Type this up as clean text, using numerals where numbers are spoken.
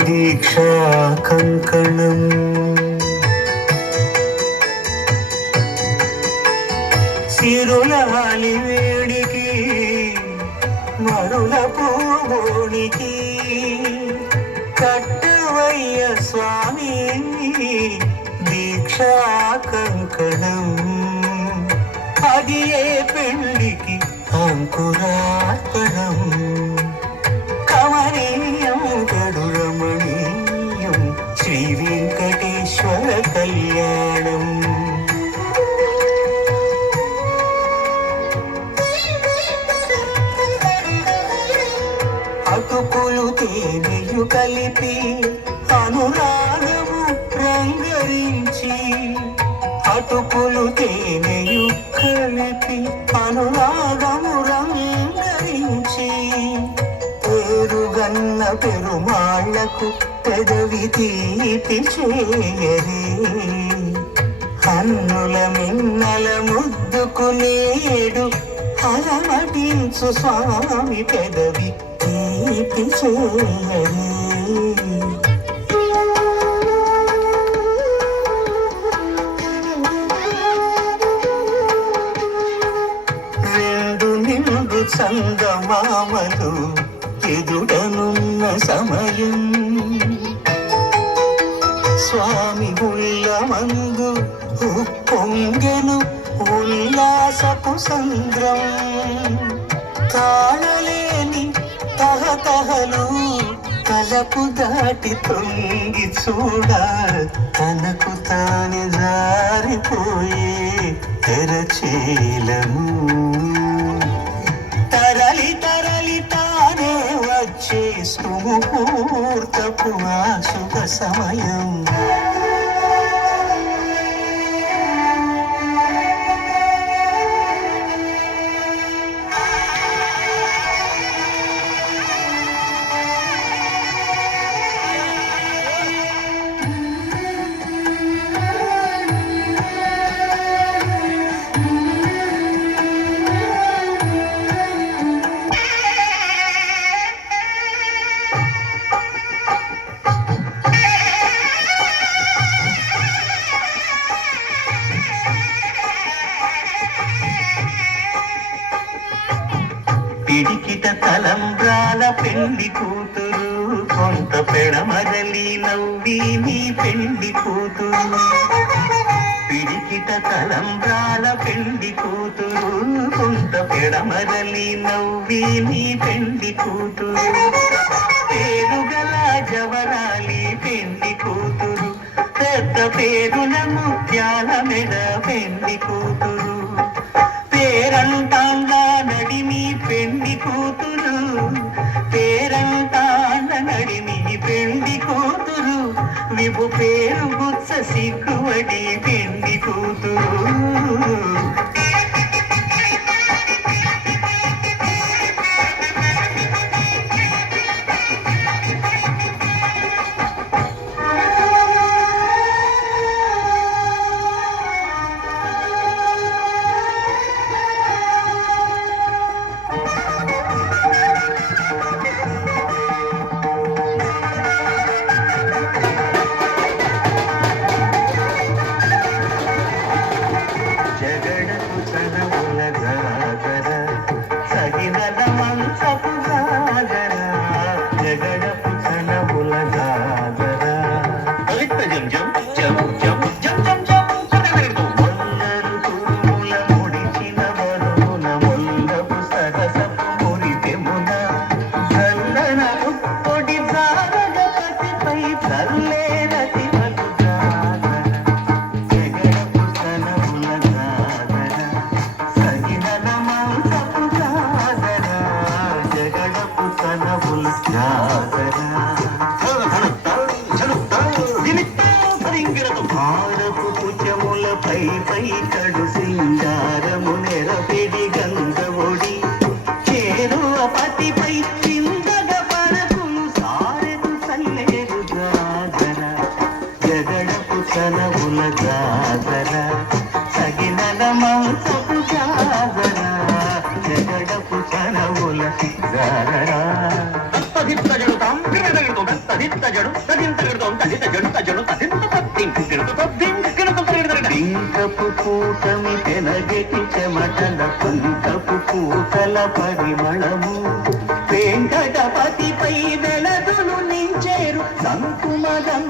దీక్షా కంకణం సిరులాలి వేడికి మరుల పూబోనికి కట్టవయ్య స్వామి దీక్షా కంకణం అది ఏ పెళ్లికి అంకురార్పణం కమనీయం గడురమణీయం శ్రీ వెంకటేశ్వర కళ్యాణం అటుకులు తేనెయు కలిపి అనురాగము రంగరించి అటుకులు తేనెయు కలిపి అనురాగము రంగరించి పేరుగన్న పెరుమాళ్లకు పెదవి తీపి చేయరే అన్నుల మిన్నల ముద్దుకునేడు అలమటించు స్వామి పెదవి తీపి చేయరే చందమామలు ఎదుటనున్న సమయం స్వామి ఉల్లమందు ఉప్పొంగెను ఉల్లాసపు సంద్రం తాళలేని తహతహలు తలకు దాటి తొంగి చూడ తనకు తాను జారిపోయే తెరచేలము తరలి తరలి తానే వచ్చే సుముహూర్తపు ఆ శుభ సమయం పిడికిట తలంబ్రాల పెళ్లి కూతురు కొంత పెడమరలి నవ్వి నీ పెళ్లి కూతురు పిడికిట తలంబ్రాల పెళ్లి కూతురు కొంత పెడమరలి నవ్వి నీ పెళ్లి కూతురు పేరుగల జవరాలి పెళ్లి కూతురు పెద్ద పేరుల ముత్యాల మెడ పెళ్లి కూతురు పేరంటాండా నడిమి పెళ్లి కూతురు పేరంటాండ నడిమి పెళ్లి కూతురు విభు పేరు గుత్స సిగ్గువడి పెళ్లి కూతురు పై కడు సింగారము నెరపెడి గంగవొడి చేరువ పతిపై చిందగ పరకులు సారెదు సల్లేరు జాగర జగడపు సనవుల జాగర సగినల మాంసపు జాగర జగడపు సనవుల జాగర తదింత జడు తదింత గడుతాం తదింత జడు తజడు తదింత తద్దింటి గిడుతు తద్దింటి గిడుతు తరిగిడతరిగిడ పింకపు కూటమి పెనగెటి చెమటల పంకపు పూతల పరిమళము వెంకటపతిపై వెలదులు నించేరు సంకుమదం